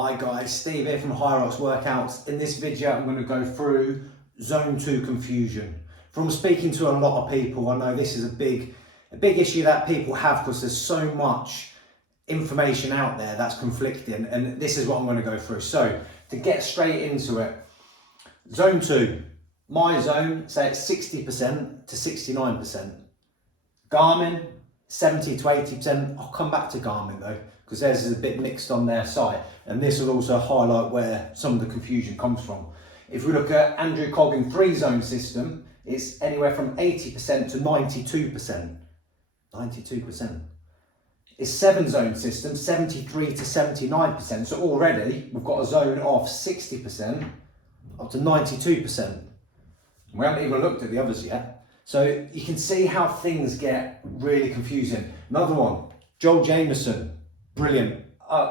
Hi guys, Steve here from Hyrox Workouts. In this video I'm going to go through Zone 2 confusion. From speaking to a lot of people, I know this is a big issue that people have because there's so much information out there that's conflicting, and this is what I'm going to go through. So to get straight into it, Zone 2, Myzone, say it's 60% to 69%. Garmin, 70 to 80%. I'll come back to Garmin though, because theirs is a bit mixed on their site, and this will also highlight where some of the confusion comes from. If we look at Andrew Coggin 3-zone system, it's anywhere from 80% to 92%. 92%. It's 7-zone system, 73 to 79%. So already we've got a zone of 60% up to 92%. We haven't even looked at the others yet. So you can see how things get really confusing. Another one, Joel Jameson, brilliant.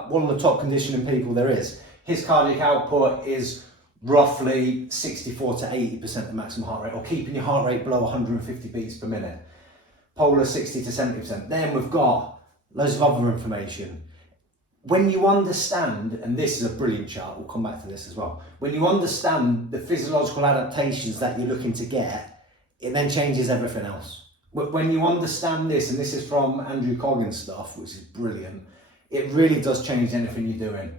One of the top conditioning people there is. His cardiac output is roughly 64 to 80% of maximum heart rate, or keeping your heart rate below 150 beats per minute. Polar 60 to 70%. Then we've got loads of other information. When you understand, and this is a brilliant chart, we'll come back to this as well. When you understand the physiological adaptations that you're looking to get, it then changes everything else. When you understand this, and this is from Andrew Coggin stuff, which is brilliant, it really does change anything you're doing.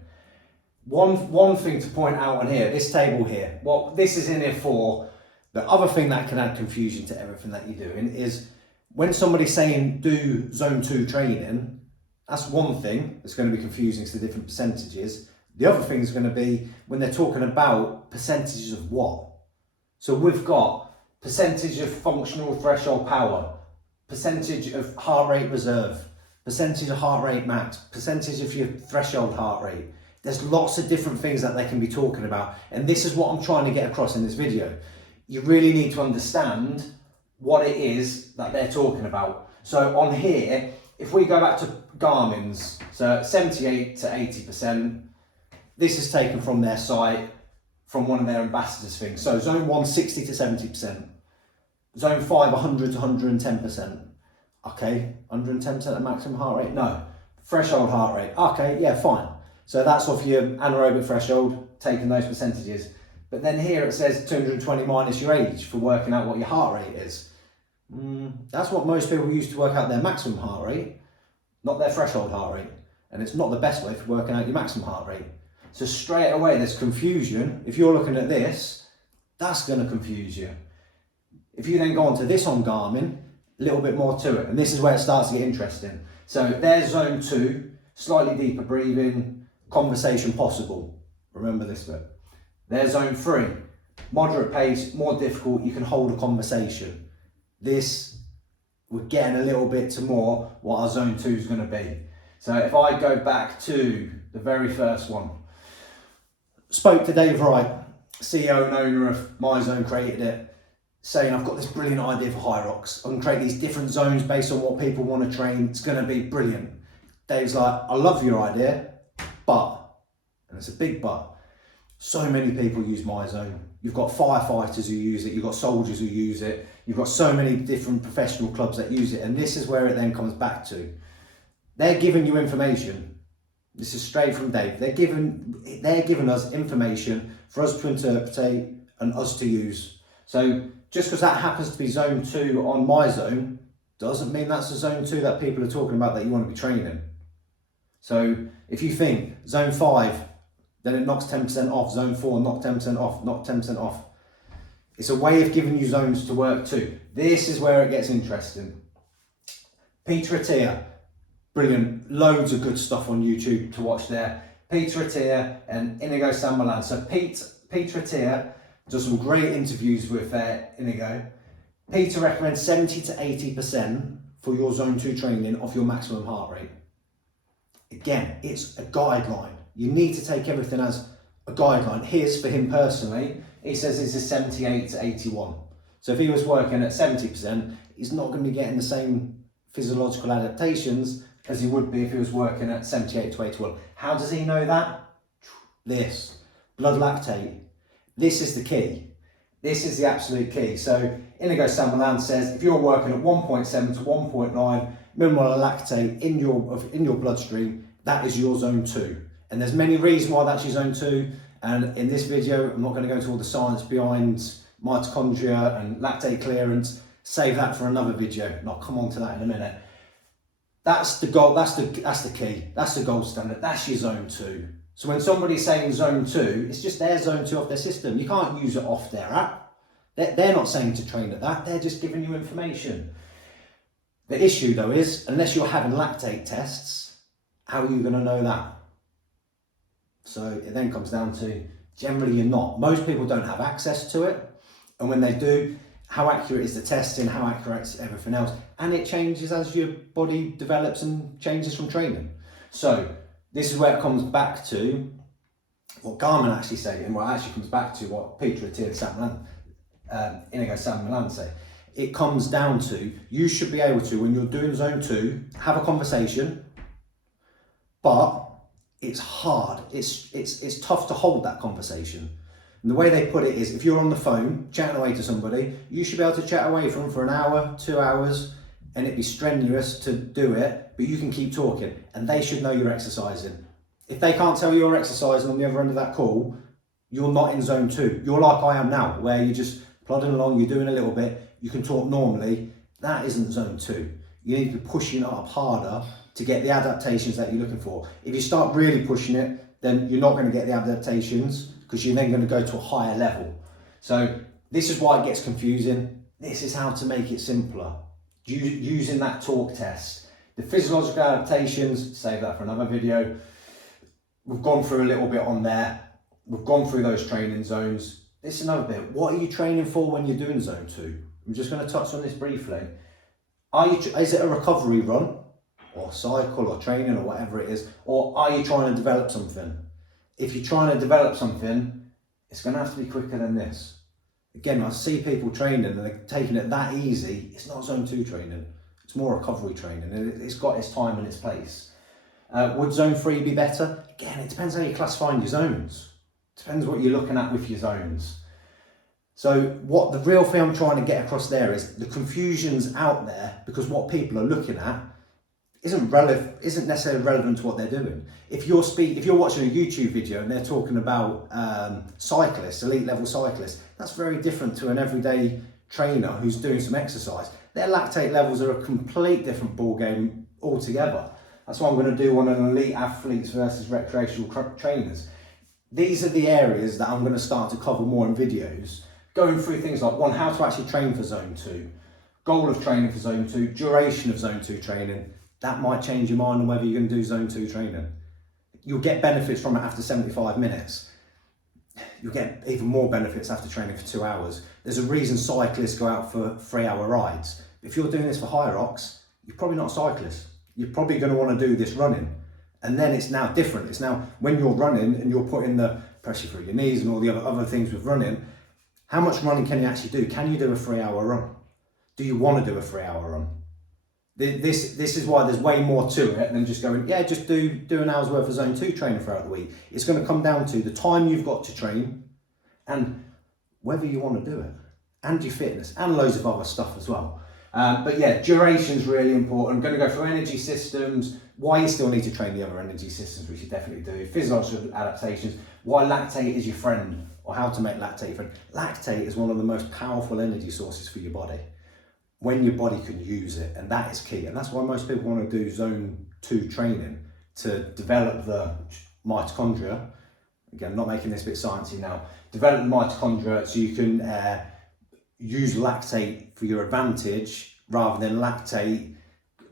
One thing to point out on here, this table here, what this is in here for, the other thing that can add confusion to everything that you're doing is when somebody's saying do Zone 2 training, that's one thing that's going to be confusing to the different percentages. The other thing is going to be when they're talking about percentages of what. So we've got percentage of functional threshold power, percentage of heart rate reserve, percentage of heart rate max, percentage of your threshold heart rate. There's lots of different things that they can be talking about, and this is what I'm trying to get across in this video. You really need to understand what it is that they're talking about. So on here, if we go back to Garmin's, so 78 to 80%, this is taken from their site, from one of their ambassadors things. So Zone 1, 60 to 70%. Zone 5, 100 to 110%. Okay, 110% of maximum heart rate? No. Threshold heart rate? Okay, yeah, fine. So that's off your anaerobic threshold, taking those percentages. But then here it says 220 minus your age for working out what your heart rate is. That's what most people use to work out their maximum heart rate, not their threshold heart rate. And it's not the best way for working out your maximum heart rate. So straight away there's confusion. If you're looking at this, that's going to confuse you. If you then go on to this on Garmin, a little bit more to it, and this is where it starts to get interesting. So there's Zone 2, slightly deeper breathing, conversation possible. Remember this bit. There's Zone 3, moderate pace, more difficult, you can hold a conversation. This, we're getting a little bit to more what our Zone 2 is going to be. So if I go back to the very first one, spoke to Dave Wright, CEO and owner of Myzone, created it, saying I've got this brilliant idea for Hyrox. I can create these different zones based on what people want to train. It's going to be brilliant. Dave's like, I love your idea, but, and it's a big but, so many people use Myzone. You've got firefighters who use it, you've got soldiers who use it, you've got so many different professional clubs that use it, and this is where it then comes back to. They're giving you information. This is straight from Dave. They're giving us information for us to interpret and us to use. So just because that happens to be Zone 2 on Myzone doesn't mean that's the Zone 2 that people are talking about that you want to be training. So if you think Zone 5, then it knocks 10% off, Zone 4, knock 10% off, knock 10% off. It's a way of giving you zones to work to. This is where it gets interesting. Peter Attia, brilliant, loads of good stuff on YouTube to watch there. Peter Attia and Inigo San Milan. So Peter Attia does some great interviews with Inigo. Peter recommends 70 to 80% for your Zone 2 training of your maximum heart rate. Again, it's a guideline. You need to take everything as a guideline. His, for him personally, he says it's a 78 to 81. So if he was working at 70%, he's not going to be getting the same physiological adaptations as he would be if he was working at 78 to 81. How does he know that? This, blood lactate. This is the key. This is the absolute key. So Inigo San Milan says if you're working at 1.7 to 1.9 minimal lactate in your bloodstream, that is your Zone 2. And there's many reasons why that's your zone 2. And in this video, I'm not going to go into all the science behind mitochondria and lactate clearance. Save that for another video, and I'll come on to that in a minute. That's the goal, that's the key, that's the gold standard, that's your zone 2. So when somebody's saying zone 2, it's just their zone 2 off their system. You can't use it off their app. They're not saying to train at that, they're just giving you information. The issue though is, unless you're having lactate tests, how are you going to know that? So it then comes down to, generally you're not. Most people don't have access to it, and when they do, how accurate is the testing, how accurate is everything else, and it changes as your body develops and changes from training. So this is where it comes back to what Garmin actually say, and what actually comes back to what Peter Attia and Inigo San Milan say. It comes down to, you should be able to, when you're doing zone 2, have a conversation, but it's hard, it's tough to hold that conversation. And the way they put it is, if you're on the phone chatting away to somebody, you should be able to chat away from them for an hour, 2 hours, and it'd be strenuous to do it, but you can keep talking, and they should know you're exercising. If they can't tell you're exercising on the other end of that call, you're not in zone 2. You're like I am now, where you're just plodding along, you're doing a little bit, you can talk normally. That isn't zone 2. You need to be pushing it up harder to get the adaptations that you're looking for. If you start really pushing it, then you're not going to get the adaptations, because you're then going to go to a higher level. So this is why it gets confusing. This is how to make it simpler. Using that talk test. The physiological adaptations, save that for another video. We've gone through a little bit on there. We've gone through those training zones. This is another bit. What are you training for when you're doing zone 2? I'm just going to touch on this briefly. Is it a recovery run, or cycle, or training, or whatever it is, or are you trying to develop something? If you're trying to develop something, it's going to have to be quicker than this. Again, I see people training and they're taking it that easy. It's not zone 2 training. It's more recovery training, and it's got its time and its place. Would zone 3 be better? Again, it depends how you're classifying your zones. It depends what you're looking at with your zones. So what the real thing I'm trying to get across there is the confusion's out there, because what people are looking at isn't necessarily relevant to what they're doing. If you're watching a YouTube video and they're talking about cyclists, elite level cyclists, that's very different to an everyday trainer who's doing some exercise. Their lactate levels are a complete different ball game altogether. That's why I'm going to do one on elite athletes versus recreational trainers. These are the areas that I'm going to start to cover more in videos, going through things like, one, how to actually train for zone 2, goal of training for zone 2, duration of zone 2 training. That might change your mind on whether you're going to do zone 2 training. You'll get benefits from it after 75 minutes. You'll get even more benefits after training for 2 hours. There's a reason cyclists go out for 3-hour rides. If you're doing this for Hyrox, you're probably not a cyclist. You're probably going to want to do this running. And then it's now different. It's now when you're running and you're putting the pressure through your knees and all the other things with running, how much running can you actually do? Can you do a 3-hour run? Do you want to do a 3-hour run? This is why there's way more to it than just going, yeah, just do an hour's worth of zone 2 training throughout the week. It's going to come down to the time you've got to train and whether you want to do it, and your fitness, and loads of other stuff as well. But yeah, duration's really important. I'm going to go through energy systems, why you still need to train the other energy systems, which you definitely do, physiological adaptations, why lactate is your friend, or how to make lactate your friend. Lactate is one of the most powerful energy sources for your body, when your body can use it, and that is key. And that's why most people want to do zone 2 training, to develop the mitochondria. Again, not making this a bit sciencey now. Develop the mitochondria so you can use lactate for your advantage, rather than lactate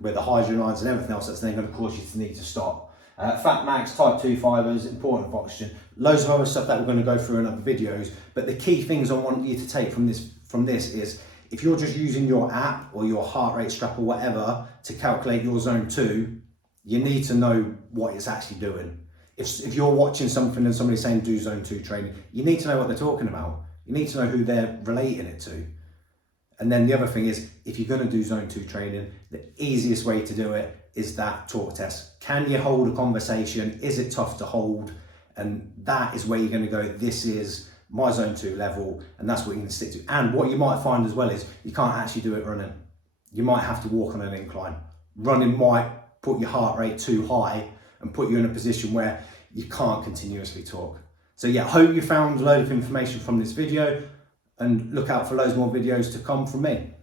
with the hydrogen ions and everything else that's then going to cause you to need to stop. Fat max, type 2 fibres, important for oxygen, loads of other stuff that we're going to go through in other videos. But the key things I want you to take from this is, if you're just using your app or your heart rate strap or whatever to calculate your zone 2, you need to know what it's actually doing. If you're watching something and somebody's saying do zone 2 training, you need to know what they're talking about. You need to know who they're relating it to. And then the other thing is, if you're going to do zone 2 training, the easiest way to do it is that talk test. Can you hold a conversation? Is it tough to hold? And that is where you're going to go, this is my zone 2 level, and that's what you can stick to. And what you might find as well is, you can't actually do it running. You might have to walk on an incline. Running might put your heart rate too high and put you in a position where you can't continuously talk. So yeah, hope you found a load of information from this video, and look out for loads more videos to come from me.